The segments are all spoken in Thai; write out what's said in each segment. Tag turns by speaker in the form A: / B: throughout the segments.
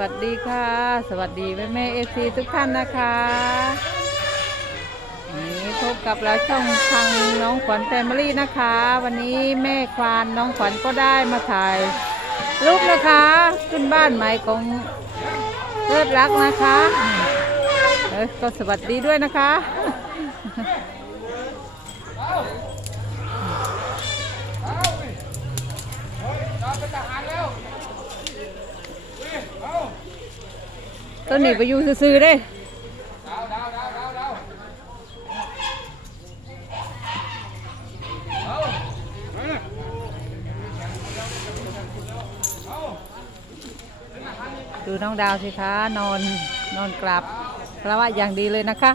A: วัสดีค่ะ สวัสดีแม่แม่เอซีทุกท่านนะคะนนี้พบกับเราช่องทางน้องขวัญแฟมิลี่นะคะ วันนี้แม่ควานน้องขวัญก็ได้มาถ่ายรูปนะคะ ขึ้นบ้านใหม่ของเลิศรักนะคะเออก็สวัสดีด้วยนะคะเอาไปทหารแล้ว ต้นนี้ไปอยู่ซื่อๆเด้ดูน้องดาวสิคะ นอนนอนกลับเพราะว่าอย่างดีเลยนะคะ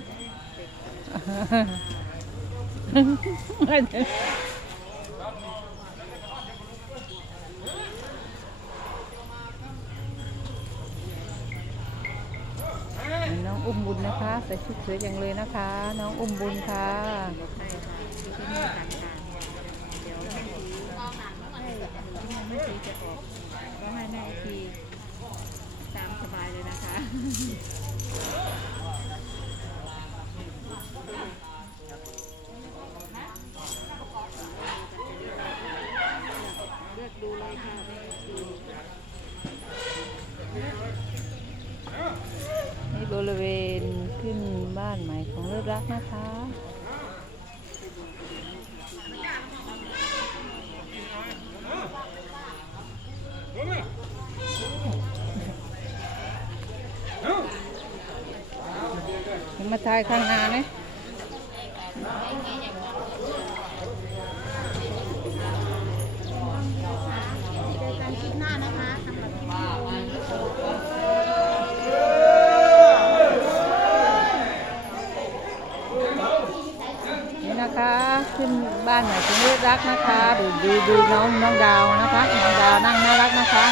A: น้ องอุ้มบุญนะคะ ใส่ชุดสวยอย่างเลยนะคะ น้องอุ้มบุญค่ะ
B: ไม่ทีจะออกก็ให้แม่ทีตามสบายเลยนะคะ เลือกดูเลยค่ะแม่ที
A: นี่บ ริเวณขึ้นบ้านใหม่ของเลิศรักนะคะ มาถ่ายข้างหน้าเนี่ย
B: เจอกันคลิปหน้านะคะสำหรับคลิปนี้
A: นี่นะคะ ขึ้นบ้านใหม่ของเลิศรักนะคะดูดูดูน้องน้องดาวนะคะน้องดาวนั่งน่ารักนะคะ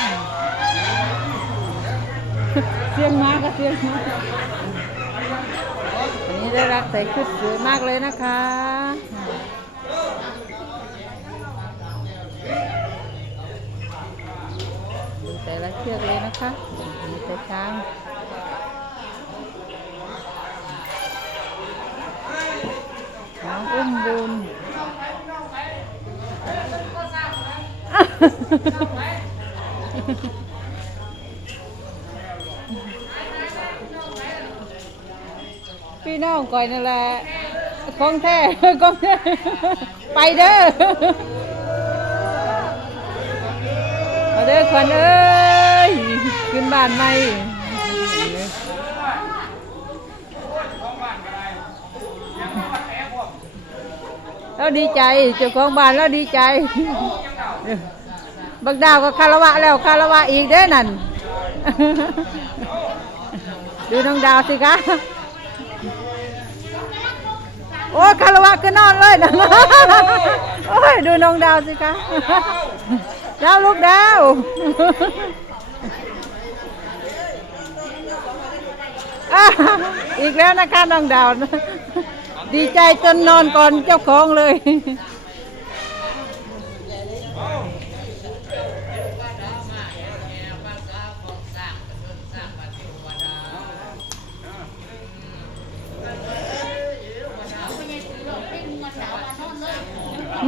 A: เสียงมาก็เสียงม้าวันนี้ได้รักใส่ชุดสวยมากเลยนะคะดูแต่ละเชือกเลยนะคะมีแต่ช้าง น้องอุ้มบุญ พี่น้องก่อยนั่นแหละของแท้ของแท้ไปเด้อมาเด้อขวัญเอ้ยขึ้นบ้านใหมแล้วดีใจเจ้าของบ้านแล้วดีใจ บักดาวก็คารวะแล้วคารวะอีกเด้อนั่น ดูน้องดาวสิคะ โอ้คารวะก็นอนเลยนะโอ้ยดูน้องดาวสิคะดาวลูกดาวอีกแล้วนะคะน้องดาว ดีใจจนนอนก่อนเจ้าของเลย ด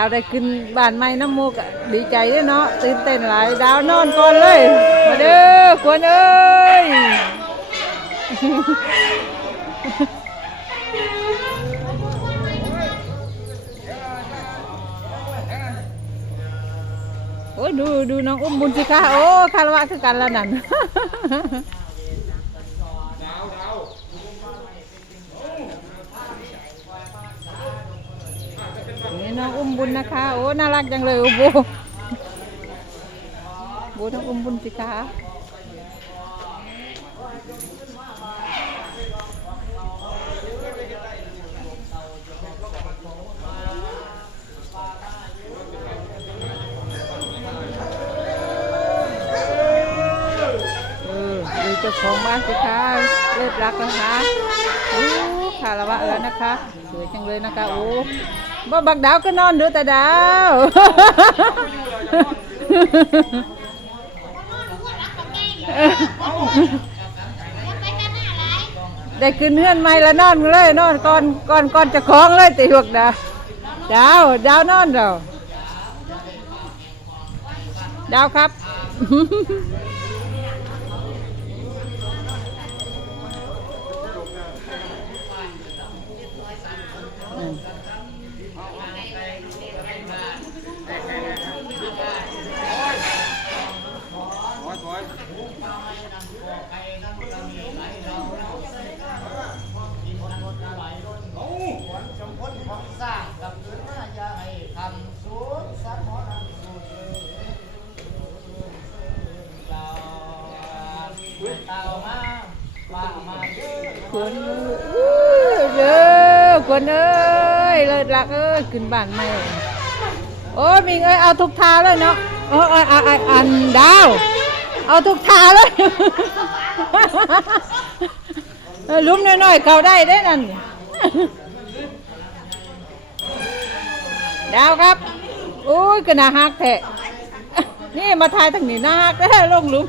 A: าวได้ขึ้นบ้านใหม่น้ำมูกอะดีใจด้วยเนาะตื่นเต้นหลายดาวนอนก่อนเลย มาเด้อควรเอ้ยโอ้ยดูดูน้องอุ้มบุญสิคะโอ้คารวะคือกันแล้วนั่น นี่น้องอุ้ มบุญนะคะ โอ้น่ารักจังเลยอุบูบูน้องอุ้มบุญสิคะเออดูเจ้าของบ้านสิคะเลิศรักนะคะโอ้คารวะแล้วนะคะ สวยจังเลยนะคะ โอ้ บ่บักดาวก็นอนดูแต่ดาว ได้ขึ้นเฮือนใหม่แล้วนอนเลยนอนก่อนก่อนก่อนจะคล้องเลยติหวกดาวดาวดาวนอนเราดาวครับ ควรเด้อควรเอ้ยเลิศลักเอ้ยขึ้นบ้านใหม่โอ้ยมิงเอ้ยเอาทุกทาเลยเนาะโอ้ยเอาเอาอันดาวเอาทุกทาเลยลุ้มน้อยๆเขาได้ได้นั่นดาวครับโอ้ยก็น่าฮักแท้นี่มาทายทางนี้นาฮักแท้ลงลุ้ม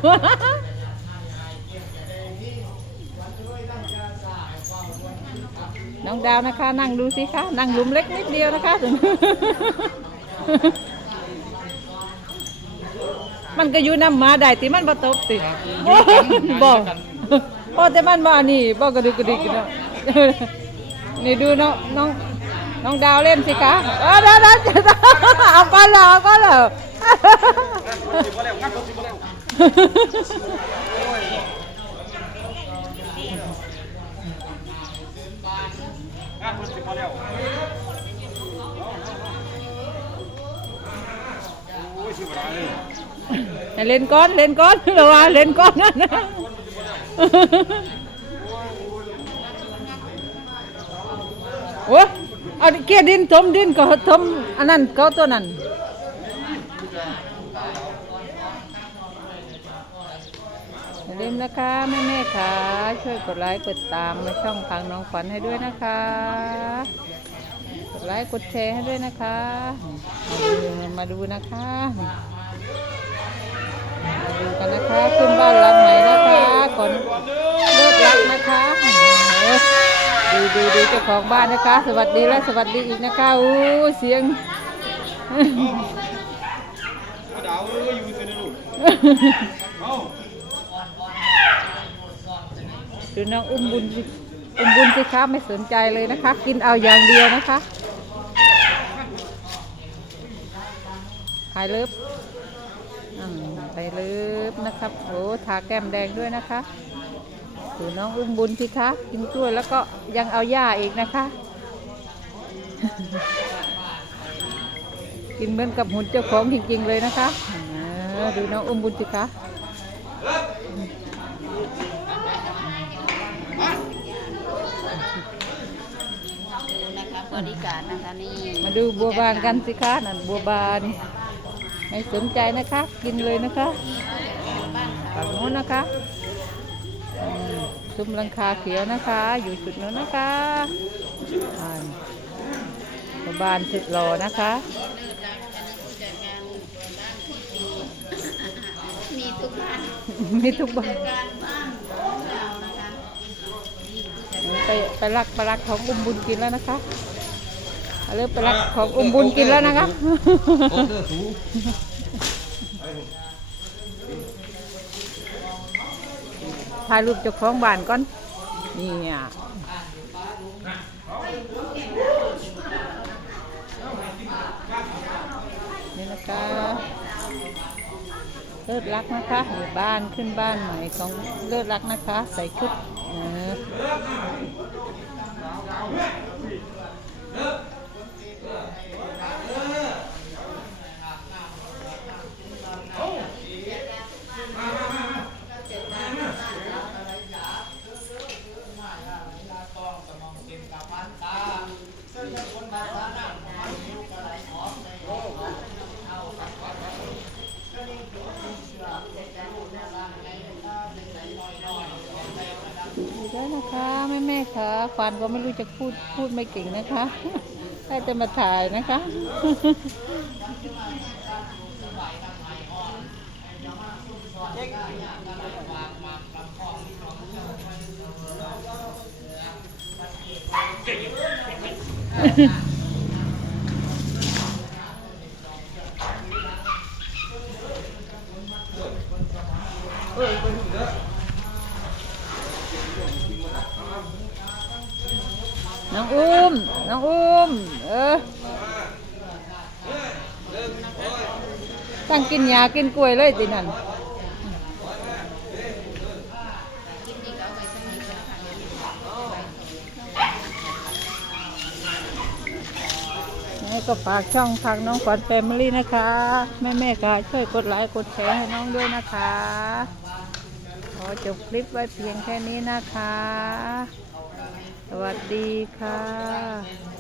A: น้องดาวนะคะ นั่งดูสิคะนั่งหลุมเล็กนิดเดียวนะคะถึงมันก็อยู่น้ำหมาได้ติมันบ่ตกติบ่พอแต่มันบ่อันนี้บ่กระดุกกระดิกเนาะนี่ดูน้องน้องน้องดาวเล่นสิคะเออเดี๋ยวเดี๋ยวเดี๋ยวเอาก้อนเหรอเอาก้อนเหรอ
C: งาน มันสิมาแล้วโอ้ยสิบาเลย
A: เล่นก้อนเล่นก้อนหรือว่าเล่นก้อนนั่นนะโอ้เอาเกียดินทมดินก็ทมอันนั้นเขาตัวนั้น อย่าลืมนะคะแม่แม่ค่ะ ช่วยกดไลค์กดตามในช่องทางน้องขวัญให้ด้วยนะคะ กดไลค์กดแชร์ให้ด้วยนะคะมาดูนะคะมาดูกันนะคะขึ้นบ้านหลังไหนนะคะก่อนเลิกรักนะคะดูดูดูเจ้าของบ้านนะคะ สวัสดีและสวัสดีอีกนะคะอู้เสียง
C: ดาวเอ้ยอยู่สินลูกเอ้า
A: ดูน้องอุ้มบุญอุ้มบุญสิคะไม่สนใจเลยนะคะ กินเอาอย่างเดียวนะคะหายเลิฟอืมไปเลิฟนะครับโอ้ทาแก้มแดงด้วยนะคะดูน้องอุ้มบุญสิคะกินกล้วยแล้วก็ยังเอาหญ้าอีกนะคะ กินเหมือนกับหุ่นเจ้าของจริงๆเลยนะคะดูน้องอุ้มบุญสิคะ
B: บริการนะคะนี่
A: มาดูบัวบานกันสิคะนั่นบัวบานไม่สนใจนะคะ กินเลยนะคะฝั่งโน้นนะคะอืมซุ้มหลังคาเขียวนะคะ อยู่จุดโน้นนะคะอ่าบัวบานสุดหล่อนะคะ
B: มีทุกบ้าน
A: มีทุกบ้าน
B: การบ้านของเรานะคะ
A: ไปไปรักไปรักของอุ้มบุญกินแล้วนะคะ เอาเริ่มไปรักของอุ้มบุญกินแล้วนะคะถ่ายรูปเจ้าของบ้านก่อน นี่อะนี่นะคะเลิศรักนะคะอยู่บ้านขึ้นบ้านใหม่ของเลิศรักนะคะ ใส่ชุดเออ ฟานก็ไม่รู้จะพูดพูดไม่เก่งนะคะแค่จะมาถ่ายนะคะเออไปถึงแล้ว น้องอุ้ม น้องอุ้ม เออตั้งกินยากินกล้วยเลยตินั่นนี่ก็ฝากช่องฝากน้องขวัญแฟมิลี่นะคะ แม่แม่ๆก็ช่วยกดไลค์กดแชร์ให้น้องด้วยนะคะ ขอจบคลิปไว้เพียงแค่นี้นะคะ วัสดีค่ะ